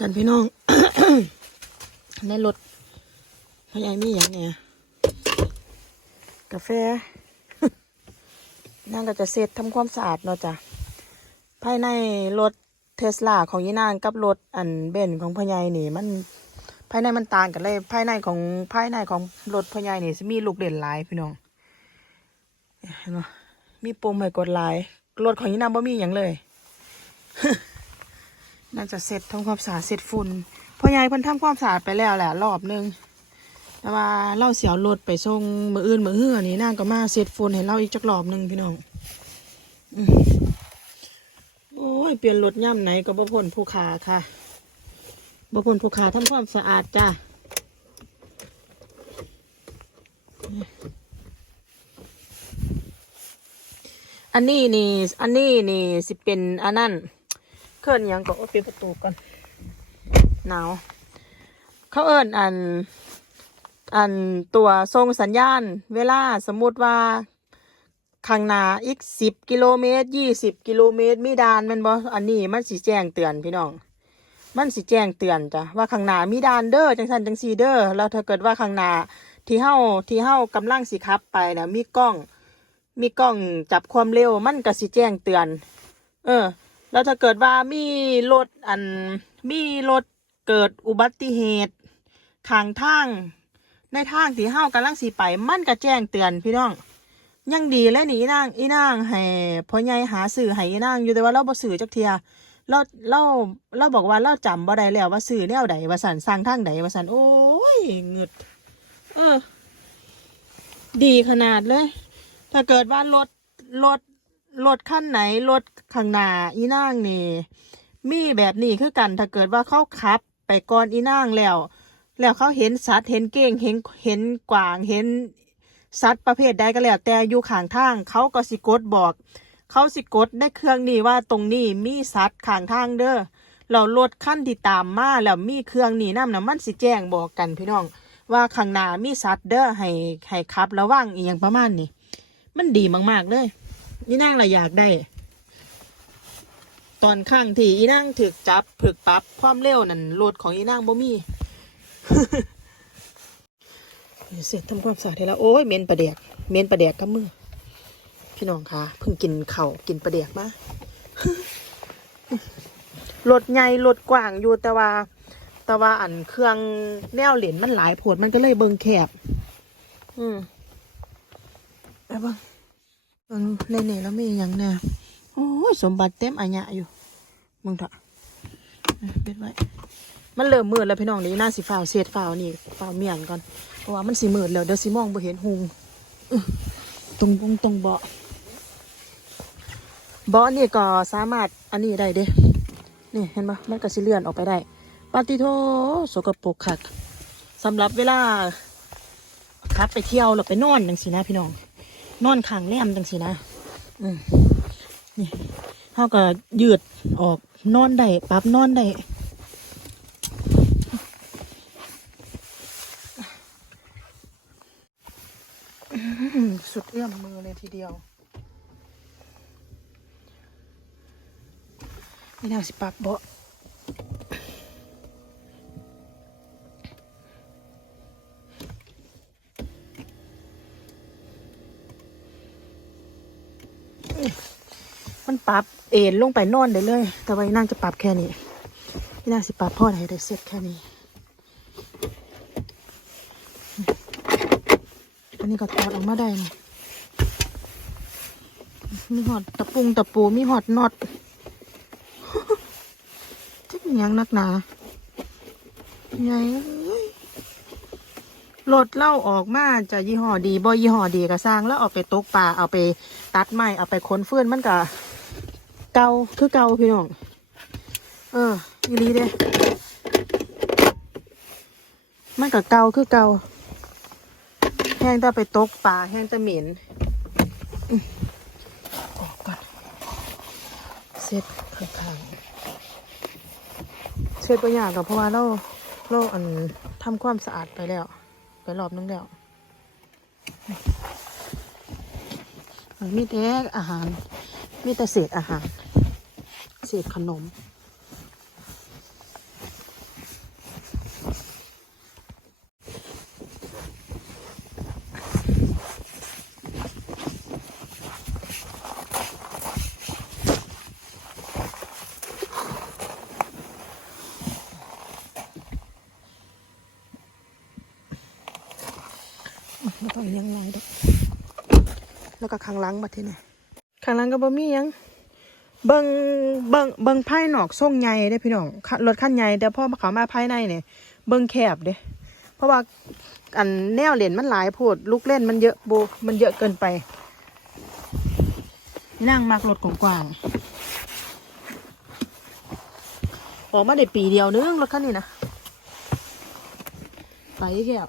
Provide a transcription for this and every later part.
กันพี่น้อง ในรถพ่อใหญ่มีอย่างเนี่ยกาแฟนางก็จะเสร็จทำความสะอาดเนาะจ้ะภายในรถเทสลาของยีนางกับรถอันเบนของพ่อใหญ่นี่ มันภายในมันต่างกันเลย ภายในของภายในของรถพ่อใหญ่นี่จะมีลูกเด่นหลายพี่น้องเห็นไหมมีปุ่มให้กดไลน์รถของยีนางบ่มีอย่างเลย น่าจะเสร็จทำความสะอาดเสร็จฝุ่นพ่อใหญ่เพิ่นทำความสะอาดไปแล้วแหละรอบนึงแต่ว่าเล่าเสียวรถไปส่งมืออื่นมือเฮือนี่นางก็มาเสร็จฝุ่นให้เราอีกจักรอบนึงพี่น้องโอ้ยเปลี่ยนรถย่ำไหนก็บ่พ้นผู้ขาค่ะบ่พ้นผู้ขาทำความสะอาดจ้าอันนี้นี่ อันนี้นี่สิเป็นอันนั้น เคลื่อนยังก็ปิดประตูก่อนหนาวเขาเอิ้นอัน อันตัวส่งสัญญาณ เวลาสมมุติว่าข้างหน้าอีกสิบกิโลเมตรยี่สิบกิโลเมตรมีด่านมันบ่อันนี้มันสิแจ้งเตือนพี่น้อง มันสิแจ้งเตือนจ้ะว่าข้างหน้ามีด่านเด้อจังสันจังซีเด้อแล้วถ้าเกิดว่าข้างหน้าที่เฮาที่เฮากำลังสิขับไปนะมีกล้อง มีกล้องจับความเร็วมันก็สิแจ้งเตือน เออ แล้วถ้าเกิดว่ามีรถอันมีรถเกิดอุบัติเหตุข้างทาง ในทางที่เฮากำลังสิไปมันก็แจ้งเตือนพี่น้อง ยังดีและนี่อีนางอีนางให้พ่อใหญ่หาสื่อให้อีนางอยู่แต่ว่าเราบ่สื่อจักเทียเราเราเราบอกว่าเราจำบ่ได้แล้วว่าสื่อแนวใดว่าสันสร้างทางใดว่าสันโอ้ยเงึดเออ ดีขนาดเลย ถ้าเกิดว่ารถรถ รถขั้นไหนรถข้างหน้าอีนางนี่มีแบบนี้คือกันถ้าเกิดว่าเขาขับ ไปก่อนอีนางแล้ว แล้วเขาเห็นสัตว์เห็นเก้งเห็นเห็นกวางเห็นสัตว์ประเภทใดก็แล้วแต่อยู่ข้างทาง เขาก็สิกดบอก เขาสิกดในเครื่องนี้ว่าตรงนี้มีสัตว์ข้างทางเด้อเรารถขั้นที่ตามมาแล้วมีเครื่องนี้นำนะมันสิแจ้งบอกกันพี่น้อง ว่าข้างหน้ามีสัตว์เด้อให้ให้ขับระวังอีหยังประมาณนี้มันดีมากๆเลย นี่นางละอยากได้ ตอนข้างที่อีนางถึกจับผึกปรับความเร็วนั่นรถของอีนางบ่มีเสร็จทำความสะอาดแล้วโอ้ยเมนประเดียกเมนประเดียกกับมือพี่น้องคะเพิ่งกินเข่ากินประเดียกมารถใหญ่รถกว้างอยู่แต่ว่า แต่ว่าอันเครื่องแนวเหรียญมันหลายผดมันก็เลยเบิงแคบ อืมแล้บิงเบิง ในนี่แล้วมีอย่างเนี่ยโอ้ยสมบัติเต็มอัญญะอยู่มึงเถอะเบ็ดไว้ มันเริ่มมืดแล้วพี่น้องเดี๋ยวน่าสิฝ่าวเศษฝ่าวนี่ฝ่าวเมียนก่อนเพราะว่ามันสิมืดแล้วเดี๋ยวสิมองบ่เห็นหุงตรงตรงตรงเบาะเบาะนี่ก็สามารถอันนี้ได้เด้นี่เห็นปะมันก็สิเลื่อนออกไปได้ปาติโทสกปรกคักสำหรับเวลาขับไปเที่ยวเราไปนอนจังสินะพี่น้อง นอนข้างแรมจังสินะอืมนี่เขาก็ยืดออกนอนได้ปรับนอนได้สุดเอื้อมมือเลยทีเดียวนี่นางสิปักเบาะ ปรับเอ็นลงไปนอนได้เลย แต่ว่าอีนางจะปรับแค่นี้อีนางสิปรับพ่อให้ได้เสร็จแค่นี้ อันนี้ก็ถอดออกมาได้นี่มีหอดตะปุงตะปูมีหอดน็อตจะเป็นยังนักหนาไงเอ้ยรถเล่าออกมาจะยี่ห้อดีบ่ยี่ห้อดีก็สร้างแล้วเอาไปตกปลาเอาไปตัดไม้เอาไปขนเฟื่อนมันก็ เกาคือเกาพี่น้อง เอออีหลีเด้มันก็เกาคือเกาแห้งแต่ไปตกปลาแห้งแต่เหม็นอือออกก่อนเซ็ตข้างๆเซ็ตปัญญากกับเพราะว่าเราเราอันทำความสะอาดไปแล้ว ไปรอบนึงแล้วมีแต่อาหาร มีแต่เศษอาหาร ษขนม แล้วก็ยังไงด้วยแล้วก็ขังล้างมาที่ไหนขังล้างก็บ่มียัง เบิงเบิงเบิงภายนอกทรงใหญ่เด้พี่น้องรถคันใหญ่แต่พ่อมาเขามาภายในเนี่ยเบิงแคบเด้เพราะว่าอันแนวเล่นมันหลายโพดลูกเล่นมันเยอะโบมันเยอะเกินไปนั่งมากรถกว้างออกมาได้ปีเดียวนึงรถคันนี้นะไปแก้ว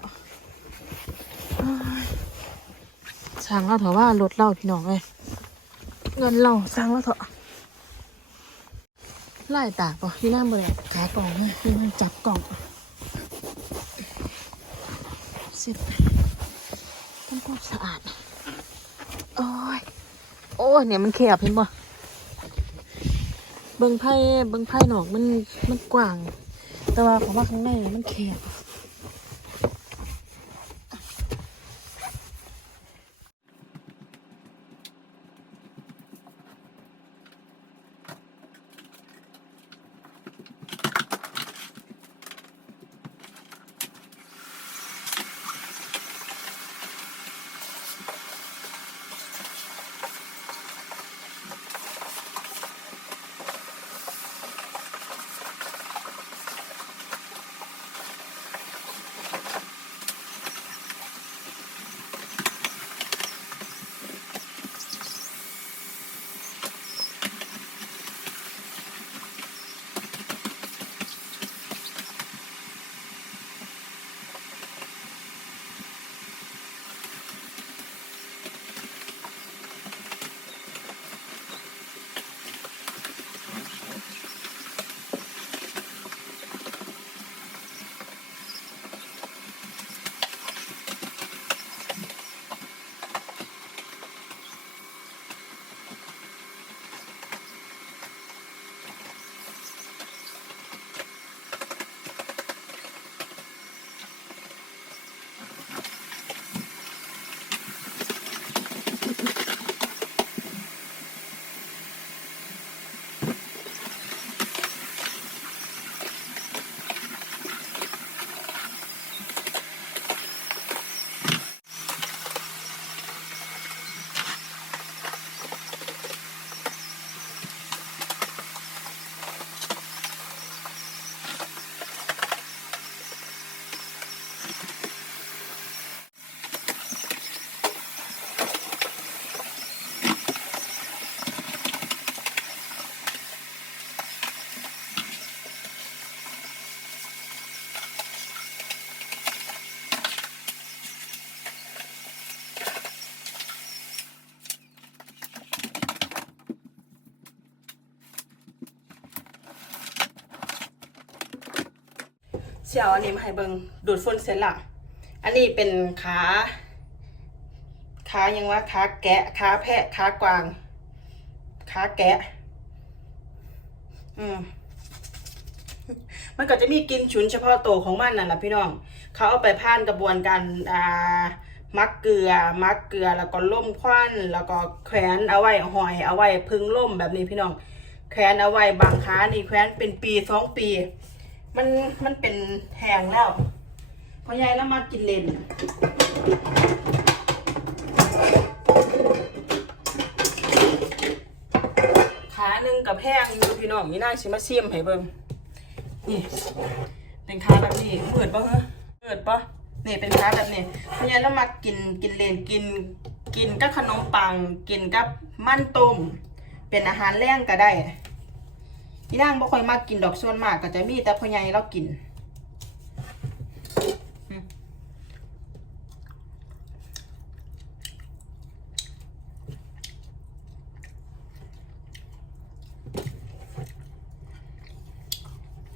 อ้ายสั่งเราเถอะว่ารถเราพี่น้องเลยเงินเราสั่งเราเถอะ ไล่ตากป่ะพี่น้ำบริขากล่องนะพี่น้ำจับกล่องเสร็จทำความสะอาด โอ้ย โอ้ยเนี่ยมันแคบเห็นป่ะเบิ้งไพ่เบิ้งไพ่หนอกมันมันกว้าง แต่ว่าผมว่าข้างในมันแคบ เชียวอันนี้มาให้เบิงดูดฝุ่นเสร็จละอันนี้เป็นขาขายังว่าขาแกะขาแพะขากวางขาแกะ อืมมันก็จะมีกินฉุนเฉพาะตัวของมันนั่นแหละพี่น้อง เขาเอาไปผ่านกระบวนการอ่ามักเกลือ มักเกลือแล้วก็ล่มควันแล้วก็แขวนเอาไว้หอย เอาไว้พึ่งล่มแบบนี้พี่น้อง แขวนเอาไว้บางค้านี่แขวนเป็นปีสองปี มันมันเป็นแหงแล้วเพราะยายแล้วมากินเลนขาหนึ่งกับแห้งอยู่พี่น้องนี่น่าชิมาเชียมให้เบิ่งนี่ เป็นขาแบบนี้เปิดปะเฮ้เปิดปะนี่เป็นขาแบบนี้เพราะยายแล้วมากินกินเลนกิน กินกับขนมปัง กินกับมันต้มเป็นอาหารแรงก็ได้ พี่นางบ่ค่อยมากกินดอกส่วนมากก็จะมีแต่พ่อใหญ่เรากิน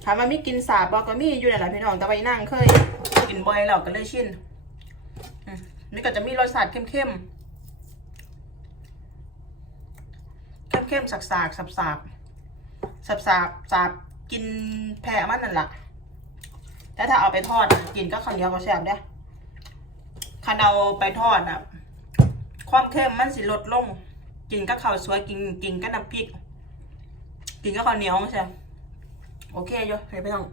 ถามว่ามีกินสาบบอก็มีอยู่นั่นหละพี่น้องแต่ว่าอีนางเคยกินบ่อยแล้วก็เลยชินนี่ก็จะมีรสชาติเข้มๆเข้มๆสักๆสับๆ สับสาบสาบกินแพะมันนั่นแหละแต่ถ้าเอาไปทอดนะกินก็ข้าวเหนียวก็แซ่บได้คันเอาไปทอดอะ ความเค็มมันสิลดลง กินก็ข้าวสวยกินกินก็น้ำพริก กินก็ข้าวเหนียวใช่บโอเคอยู่ให้ไปต้อง